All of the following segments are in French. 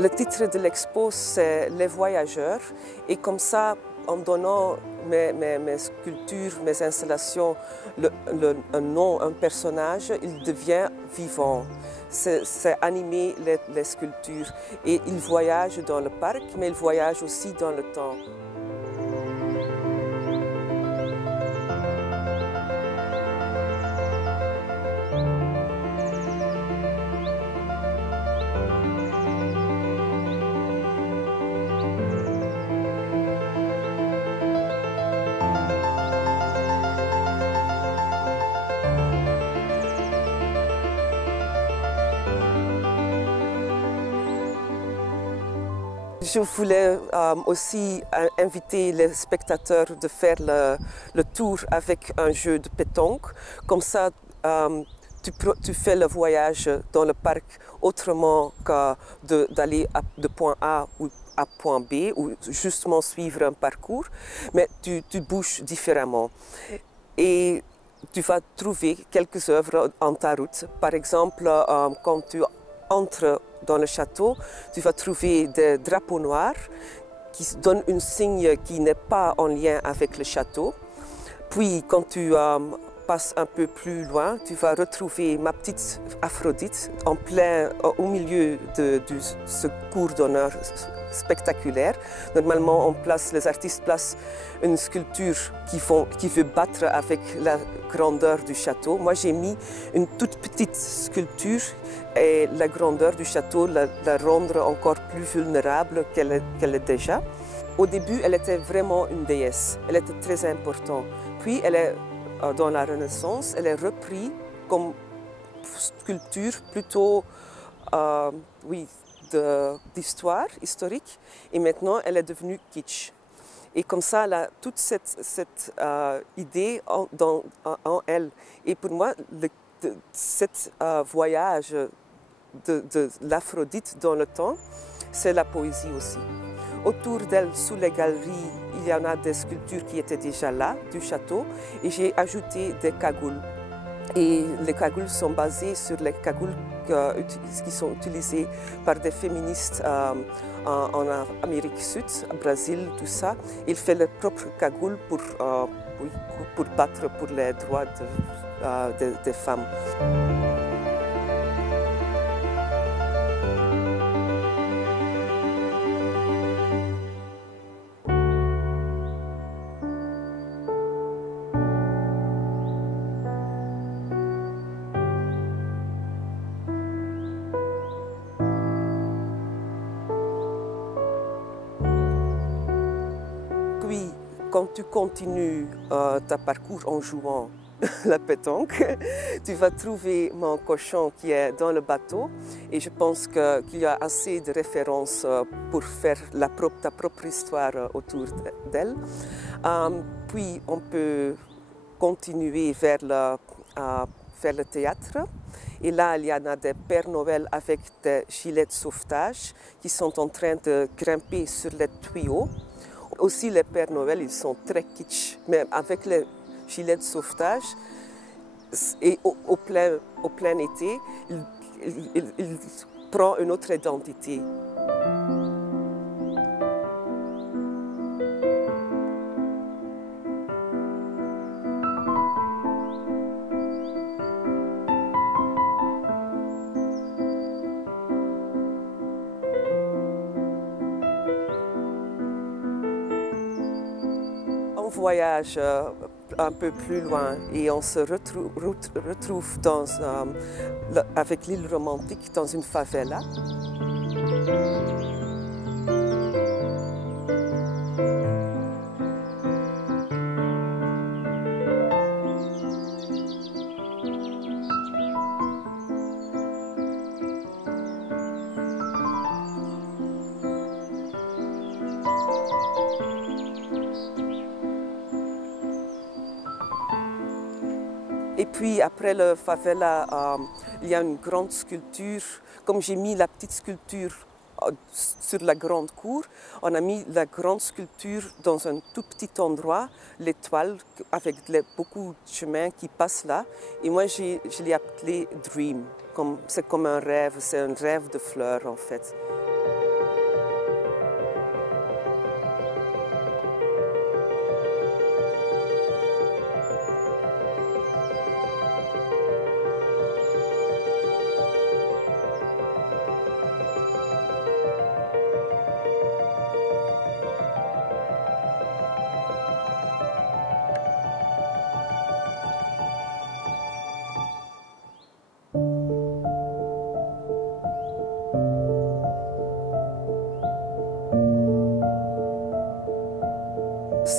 Le titre de l'expo, c'est Les Voyageurs. Et comme ça, en donnant mes sculptures, mes installations, un nom, un personnage, il devient vivant. C'est animer les sculptures. Et il voyage dans le parc, mais il voyage aussi dans le temps. Je voulais aussi inviter les spectateurs de faire le tour avec un jeu de pétanque. Comme ça, tu fais le voyage dans le parc autrement que d'aller de point A à point B ou justement suivre un parcours, mais tu bouges différemment. Et tu vas trouver quelques œuvres en ta route. Par exemple, quand tu entres dans le château, tu vas trouver des drapeaux noirs qui donnent un signe qui n'est pas en lien avec le château. Puis, quand tu passes un peu plus loin, tu vas retrouver ma petite Aphrodite au milieu de ce cours d'honneur spectaculaire. Normalement, les artistes placent une sculpture qui veut battre avec la grandeur du château. Moi, j'ai mis une toute petite sculpture et la grandeur du château la rendre encore plus vulnérable qu'elle est déjà. Au début, elle était vraiment une déesse. Elle était très importante. Puis, dans la Renaissance, elle est reprise comme sculpture plutôt, d'histoire historique. Et maintenant, elle est devenue kitsch. Et comme ça, elle a toute cette idée en elle. Et pour moi, cet voyage de l'Aphrodite dans le temps, c'est la poésie aussi. Autour d'elle, sous les galeries, il y en a des sculptures qui étaient déjà là, du château, et j'ai ajouté des cagoules. Et les cagoules sont basées sur les cagoules qui sont utilisées par des féministes en Amérique du Sud, au Brésil, tout ça. Ils font leurs propres cagoules pour battre pour les droits des femmes. Puis, quand tu continues ta parcours en jouant la pétanque, tu vas trouver mon cochon qui est dans le bateau et je pense qu'il y a assez de références pour faire ta propre histoire autour d'elle. Puis, on peut continuer vers le théâtre. Et là, il y en a des Pères Noël avec des gilets de sauvetage qui sont en train de grimper sur les tuyaux. Aussi, les Pères Noël, ils sont très kitsch, mais avec les gilets de sauvetage et au plein été, il prend une autre identité. On voyage un peu plus loin et on se retrouve avec l'île romantique dans une favela. Et puis après le favela, il y a une grande sculpture. Comme j'ai mis la petite sculpture sur la grande cour, on a mis la grande sculpture dans un tout petit endroit, l'étoile, avec beaucoup de chemins qui passent là. Et moi, je l'ai appelé Dream. C'est comme un rêve, c'est un rêve de fleurs en fait.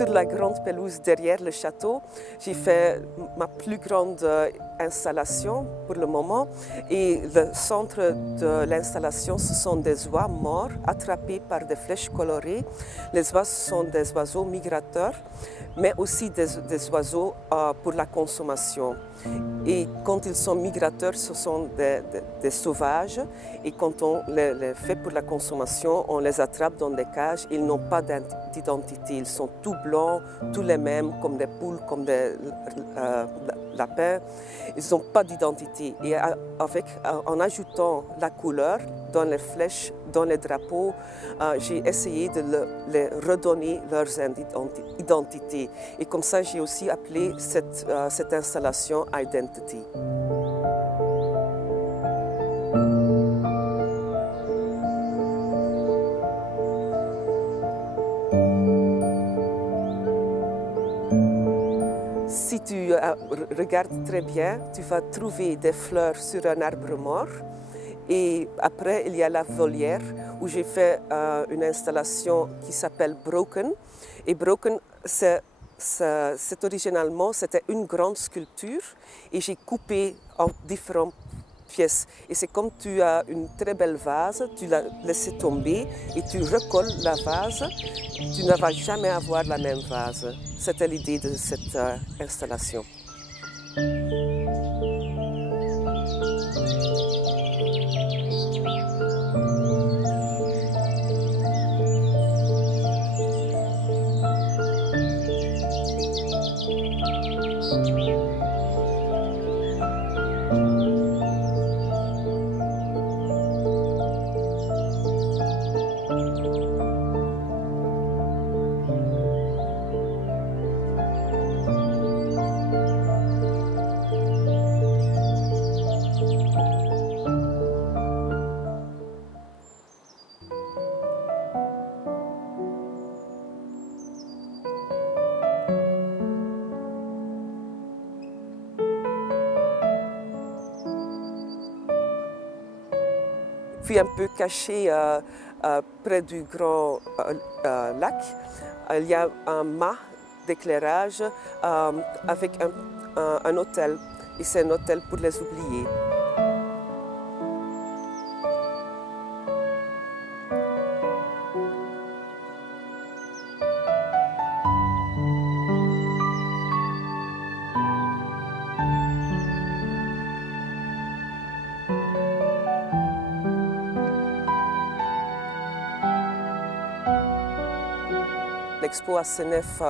sur la grande pelouse derrière le château, j'ai fait ma plus grande installation pour le moment. Et le centre de l'installation, ce sont des oies morts attrapés par des flèches colorées. Les oies sont des oiseaux migrateurs, mais aussi des oiseaux pour la consommation. Et quand ils sont migrateurs, ce sont des sauvages. Et quand on les fait pour la consommation, on les attrape dans des cages. Ils n'ont pas d'identité. Ils sont tout blancs, tous les mêmes, comme des poules, comme des lapins. Ils n'ont pas d'identité. Et en ajoutant la couleur dans les flèches, dans les drapeaux, j'ai essayé de les redonner leur identité. Et comme ça, j'ai aussi appelé cette installation Identity. Si tu regardes très bien, tu vas trouver des fleurs sur un arbre mort. Et après, il y a la volière où j'ai fait une installation qui s'appelle Broken. Et Broken, originalement, c'était une grande sculpture et j'ai coupé en différentes pièces. Et c'est comme tu as une très belle vase, tu l'as laissé tomber et tu recolles la vase, tu ne vas jamais avoir la même vase. C'était l'idée de cette installation. Puis un peu caché près du grand lac, il y a un mât d'éclairage avec un hôtel. Et c'est un hôtel pour les oubliés. L'expo à Senef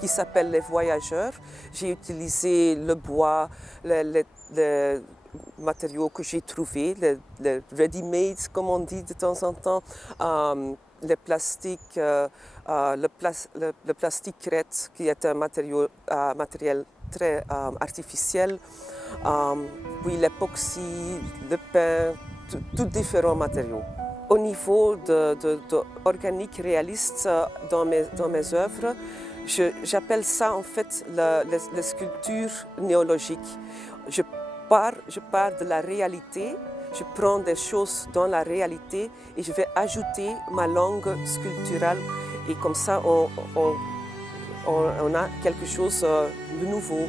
qui s'appelle Les Voyageurs. J'ai utilisé le bois, les matériaux que j'ai trouvés, les ready-made, comme on dit de temps en temps, les plastiques, le plastique crête qui est un matériel très artificiel, puis l'époxy, le pain, tous différents matériaux. Au niveau d'organique réaliste dans mes œuvres, j'appelle ça en fait les sculptures néologiques. Je pars de la réalité, je prends des choses dans la réalité et je vais ajouter ma langue sculpturale et comme ça on a quelque chose de nouveau.